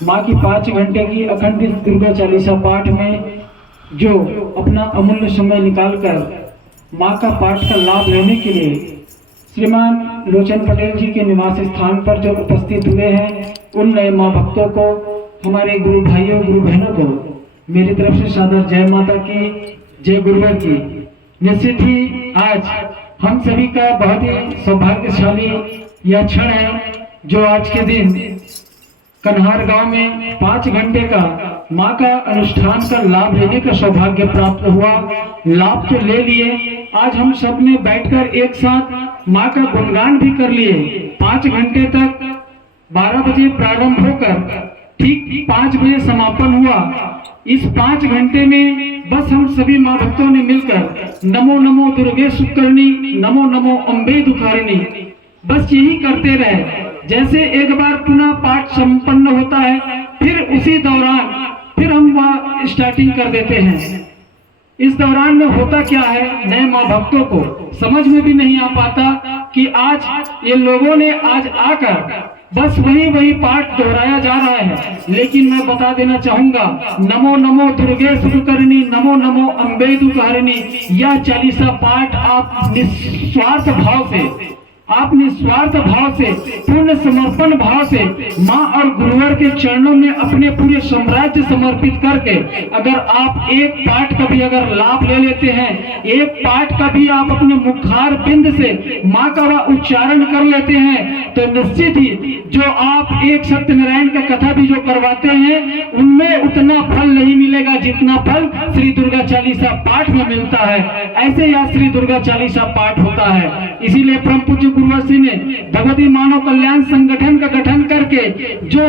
माँ की 5 घंटे की अखंड दुर्गा चालीसा पाठ में जो अपना अमूल्य समय निकालकर माँ का पाठ का लाभ लेने के लिए श्रीमान लोचन पटेल जी के निवास स्थान पर जो उपस्थित हुए हैं, उन नए माँ भक्तों को, हमारे गुरु भाइयों गुरु बहनों को मेरी तरफ से सादर जय माता की, जय गुरुवर की। निश्चित ही आज हम सभी का बहुत ही सौभाग्यशाली यह क्षण है जो आज के दिन कन्हार गांव में 5 घंटे का माँ का अनुष्ठान का लाभ लेने का सौभाग्य प्राप्त हुआ। लाभ तो ले लिए, आज हम सब ने बैठकर एक साथ माँ का गुणगान भी कर लिए। 5 घंटे तक 12 बजे प्रारंभ होकर ठीक 5 बजे समापन हुआ। इस 5 घंटे में बस हम सभी माँ भक्तों ने मिलकर नमो नमो दुर्गे शुक्रणी, नमो नमो अम्बे दुखारिणी, बस यही करते रहे। जैसे एक बार पुनः पाठ संपन्न होता है, फिर उसी दौरान फिर हम वहाँ स्टार्टिंग कर देते हैं। इस दौरान में होता क्या है, नए माँ भक्तों को समझ में भी नहीं आ पाता कि आज ये लोगों ने आज आकर बस वही पाठ दोहराया जा रहा है। लेकिन मैं बता देना चाहूंगा, नमो नमो दुर्गे शुक्रणी, नमो नमो अम्बे दुखारिणी, यह चालीसा पाठ आप निस्वार्थ भाव से, आप निस्वार्थ भाव से, पूर्ण समर्पण भाव से माँ और गुरुवर के चरणों में अपने पूरे साम्राज्य समर्पित करके अगर आप एक पाठ का भी अगर लाभ ले लेते हैं, एक पाठ का भी आप अपने मुखार बिंद से माँ का उच्चारण कर लेते हैं, तो निश्चित ही जो आप एक सत्यनारायण का कथा भी जो करवाते हैं उनमें उतना फल नहीं मिलेगा जितना फल श्री दुर्गा चालीसा पाठ में मिलता है। ऐसे यह श्री दुर्गा चालीसा पाठ होता है। इसीलिए परम पूज्य गुरुश्री ने भगवती मानव कल्याण संगठन का गठन करके जो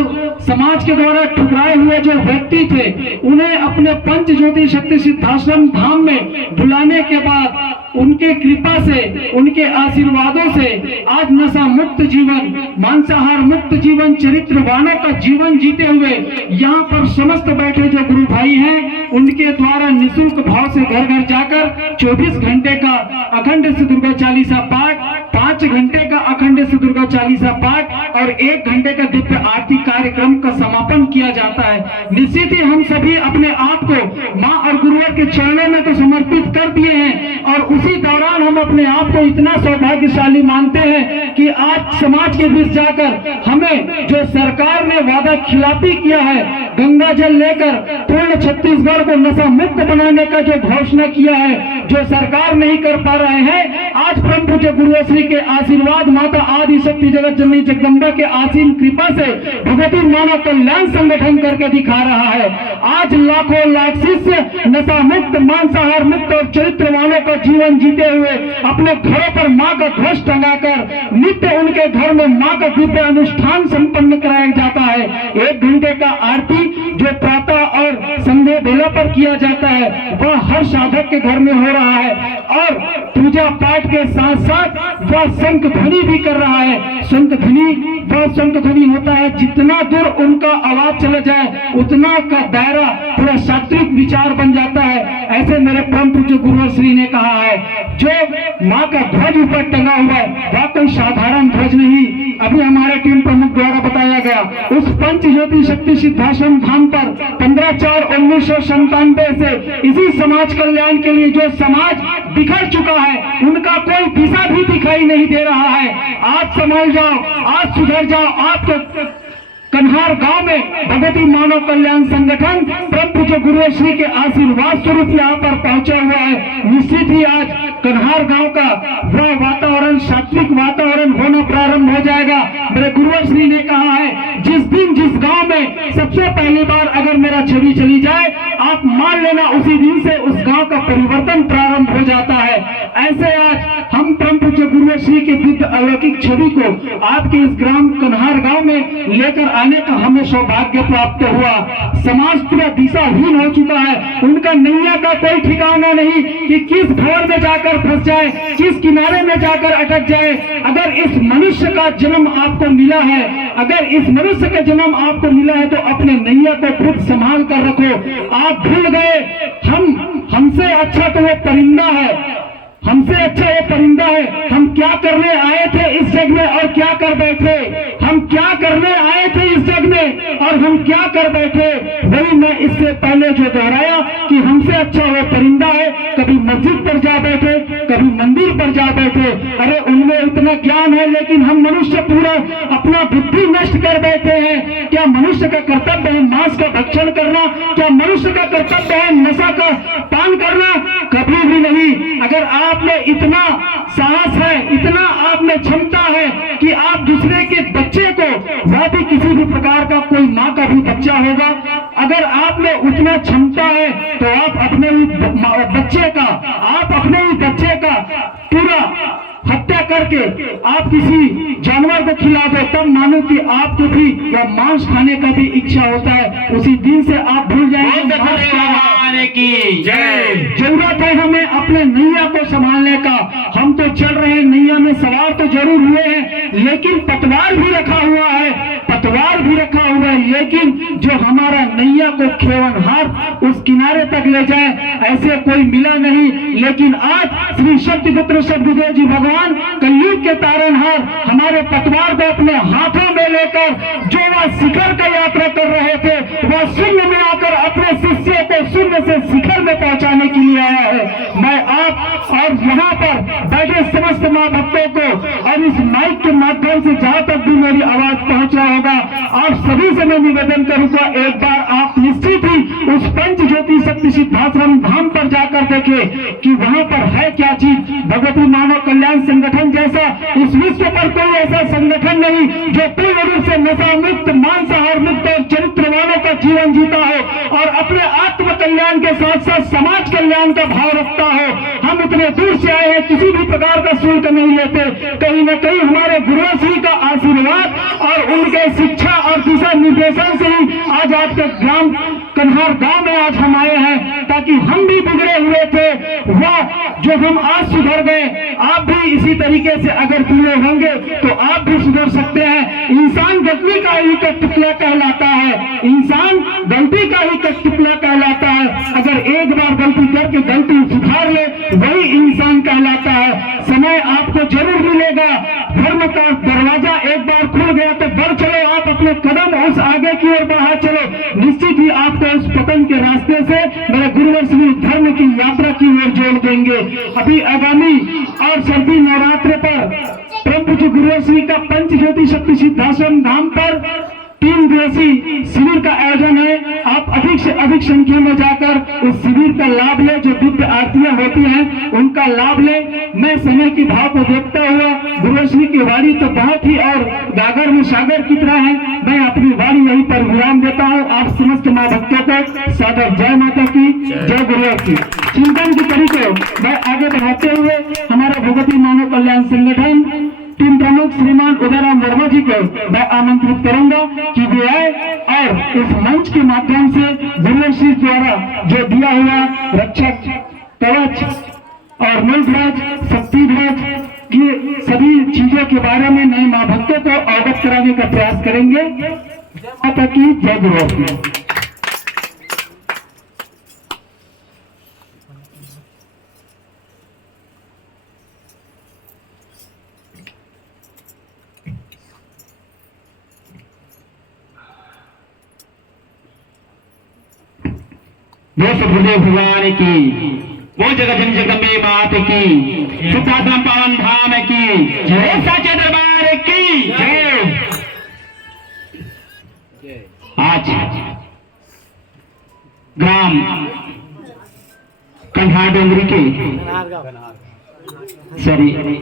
समाज के द्वारा ठुकराए हुए जो व्यक्ति थे उन्हें अपने पंच ज्योति शक्ति सिद्धाश्रम धाम में बुलाने के बाद उनके कृपा से, उनके आशीर्वादों से आज नशा मुक्त जीवन, मांसाहार मुक्त जीवन, चरित्रवानों का जीवन जीते हुए यहाँ पर समस्त बैठे जो गुरु भाई हैं उनके द्वारा निःशुल्क भाव से घर घर जाकर 24 घंटे का अखंड श्री दुर्गा चालीसा पाठ, 5 घंटे का अखंड श्री दुर्गा चालीसा पाठ और 1 घंटे का दिव्य आरती कार्यक्रम का समापन किया जाता है। निश्चित ही हम सभी अपने आप को माँ और गुरुवर के चरणों में तो समर्पित कर दिए हैं और उसी दौरान हम अपने आप को इतना सौभाग्यशाली मानते हैं कि आज समाज के बीच जाकर हमें जो सरकार ने वादा खिलाफी किया है, गंगा जल लेकर पूर्ण छत्तीसगढ़ को नशा मुक्त बनाने का जो घोषणा किया है, जो सरकार नहीं कर पा रहे हैं, आज परम पूज्य गुरुश्री के आशीर्वाद, माता आदि शक्ति जगत जननी जगदम्बा के आसीम कृपा से भगवती मानव कल्याण संगठन करके दिखा रहा है। आज लाखों लाख शिष्य नशा मुक्त, मांसाहार मुक्त और चरित्रवानों का जीवन जीते हुए अपने घरों पर माँ का ध्वज टंगाकर नित्य उनके घर में माँ का दिव्य अनुष्ठान संपन्न कराया जाता है। 1 घंटे का आरती जो प्रातः और संध्या बेला पर किया जाता है वह हर साधक के घर में हो रहा है और पूजा पाठ के साथ साथ वह शंख ध्वनि भी कर रहा है। शंख ध्वनि होता है, जितना दूर उनका आवाज चला जाए उतना का दायरा पूरा सात्विक विचार बन जाता है। ऐसे मेरे परम पूज्य गुरुश्री ने कहा है, जो माँ का ध्वज ऊपर टंगा हुआ है वह कोई साधारण ध्वज नहीं, अभी हमारे टीम प्रमुख द्वारा बताया गया, उस पंच ज्योति शक्ति सिद्धाश्रम धाम पर 15/4/1997 से इसी समाज कल्याण के लिए जो समाज बिखर चुका है उनका कोई दिशा भी दिखाई नहीं दे रहा है। आज संभल जाओ, आज सुधर जाओ। आपके कन्हार गांव में भगवती मानव कल्याण संगठन परम पूज्य गुरुश्री के आशीर्वाद स्वरूप यहाँ पर पहुंचा हुआ है। निश्चित ही आज कन्हार गांव का वह वातावरण, सात्विक वातावरण होना प्रारंभ हो जाएगा। मेरे गुरुश्री ने कहा है, जिस दिन जिस गांव में सबसे पहली बार अगर मेरा छवि चली जाए, आप मान लेना उसी दिन से उस गांव का परिवर्तन प्रारंभ हो जाता है। ऐसे आज हम परम पूज्य गुरुश्री के दिव्य अलौकिक छवि को आपके इस ग्राम कन्हार गांव में लेकर आने का हमें सौभाग्य प्राप्त हुआ। समाज पूरा दिशाहीन हो चुका है, उनका नैया का कोई ठिकाना नहीं कि किस भवन में जाकर फंस जाए, किस किनारे में जाकर अटक जाए। अगर इस मनुष्य का जन्म आपको मिला है, अगर इस मनुष्य का जन्म आपको मिला है तो अपने नैया को खुद संभाल कर रखो। आप भूल गए हमसे अच्छा तो वो परिंदा है, हमसे अच्छा वो परिंदा है। हम क्या करने आए थे इस जग में और क्या कर बैठे, हम क्या करने आए थे इस जग में और हम क्या कर बैठे। वही मैं इससे पहले जो दोहराया कि हमसे अच्छा वो परिंदा है, कभी मस्जिद पर जा बैठे, कभी मंदिर पर जा बैठे। अरे उनमें इतना ज्ञान है, लेकिन हम मनुष्य पूरा अपना बुद्धि नष्ट कर बैठे हैं। क्या मनुष्य का कर्तव्य है मांस का भक्षण करना? क्या मनुष्य का कर्तव्य है नशा का पान करना? कभी भी नहीं। अगर आप में इतना साहस है, इतना आप में क्षमता है कि आप दूसरे के बच्चे को, वह भी किसी भी प्रकार का कोई माँ का भी बच्चा होगा, अगर आप में उतना क्षमता है तो आप अपने ही बच्चे का पूरा हत्या करके आप किसी जानवर को खिला दो, तब मानो कि आपको भी या मांस खाने का भी इच्छा होता है। उसी दिन से आप भूल जाएंगे की जय। जरूरत है हमें अपने नैया को संभालने का। हम तो चल रहे हैं नैया में, सवार तो जरूर हुए हैं, लेकिन पतवार भी रखा हुआ है, लेकिन जो हमारा नैया को खेवनहार उस किनारे तक ले जाए, ऐसे कोई मिला नहीं। लेकिन आज श्री शक्तिपुत्र सद्गुरुदेव जी भगवान कलयुग के तारणहार हमारे पतवार को अपने हाथों में लेकर जो वह शिखर का यात्रा कर रहे थे, वह शून्य में आकर अपने शिष्यों को शून्य से शिखर में पहुंचाने के लिए आया है। मैं आप और यहाँ पर बैठे समस्त माँ भक्तों को और इस माइक के माध्यम से जहाँ तक भी मेरी आवाज पहुंच रहा होगा, आप सभी से मैं निवेदन करूंगा, एक बार आप निश्चित ही उस पंच ज्योति शक्ति सिद्धाश्रम धाम पर जाकर देखें कि वहाँ पर है क्या चीज। भगवती मानव कल्याण संगठन जैसा इस विश्व पर कोई ऐसा संगठन नहीं जो पूर्ण रूप से नशा मुक्त, मांसाहार मुक्त और चरित्र वालों का जीवन जीता हो और अपने आत्म कल्याण के साथ साथ समाज कल्याण का भाव रखता हो। हम इतने दूर से आए हैं, किसी भी प्रकार का शुल्क नहीं लेते। कहीं न कहीं हमारे गुरुओं श्री का आशीर्वाद और उनके शिक्षा और दिशा निर्देशन से ही आज आपके ग्राम कन्हार गांव में आज हम आए हैं, ताकि हम भी बिगड़े हुए थे वह जो हम आज सुधर गए, आप भी इसी तरीके से अगर बिगड़े होंगे तो आप भी सुधर सकते हैं। इंसान गलती का ही कठपुतला कहलाता है, इंसान गलती का ही कठपुतला कहलाता है। अगर एक बार गलती करके गलती सुधार ले, वही इंसान कहलाता है। समय आपको जरूर मिलेगा, धर्म का दरवाजा एक बार खुल गया तो बढ़ चलो, आप अपने कदम उस आगे की ओर बढ़ा चलो, निश्चित ही आपको उस पतन के रास्ते से मेरे गुरुवर श्री धर्म की यात्रा की ओर जोड़ देंगे। अभी आगामी और सर्दी नवरात्र पर परम पूज्य गुरुवर श्री का पंच ज्योति शक्ति सिद्धाश्रम धाम पर 3 दिवसीय शिविर का आयोजन है। आप अधिक से अधिक संख्या में जाकर इस शिविर का लाभ ले, जो दिव्य आरतियां होती हैं उनका लाभ ले। मैं समय की भाव को देखता हुआ, गुरुश्री की वाणी तो बहुत ही और गागर में सागर की तरह है, मैं अपनी वाणी यहीं पर विराम देता हूँ। आप समस्त माँ भक्तों को सादर जय माता की, जय गुरुदेव की। चिंतन की कड़ी को मैं आगे बढ़ाते हुए हमारा भगवती मानव कल्याण संगठन टीम प्रमुख श्रीमान उदयराम वर्मा जी को मैं आमंत्रित करूंगा कि वे आए और इस मंच के माध्यम से गुरुश्री द्वारा जो दिया हुआ रक्षक कवच और मूलध्वज, शक्ति ध्वज, ये सभी चीजों के बारे में नए माँ भक्तों को अवगत कराने का प्रयास करेंगे। जय माता की, जय गुरुदेव की। गुरुदेव भगवान की, वो जगह जन जगदम्बे मात की, सिद्धाश्रम पावन धाम की जय, साचे दरबार की जय। आज ग्राम कन्हार डोंगरी के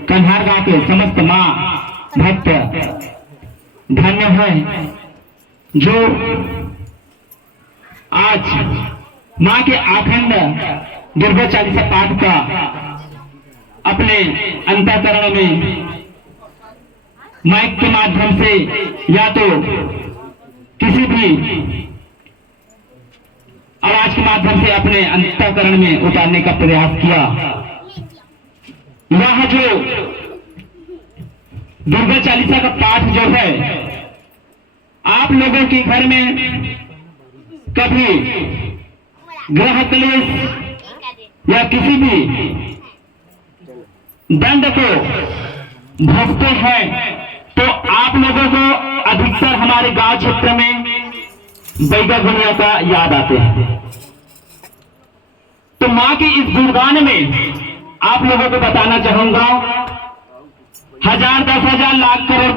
कन्हार गांव के समस्त माँ भक्त धन्य है जो आज माँ के अखंड दुर्गा चालीसा पाठ का अपने अंतःकरण में माइक के माध्यम से या तो किसी भी आवाज के माध्यम से अपने अंतःकरण में उतारने का प्रयास किया। यह जो दुर्गा चालीसा का पाठ जो है, आप लोगों के घर में कभी ग्रह क्लेश या किसी भी दंड को भोगते हैं तो आप लोगों को अधिकतर हमारे गांव क्षेत्र में बैगा गुनिया का याद आते हैं। तो मां के इस गुणगान में आप लोगों को बताना चाहूंगा, 1000, 10,000, लाख, करोड़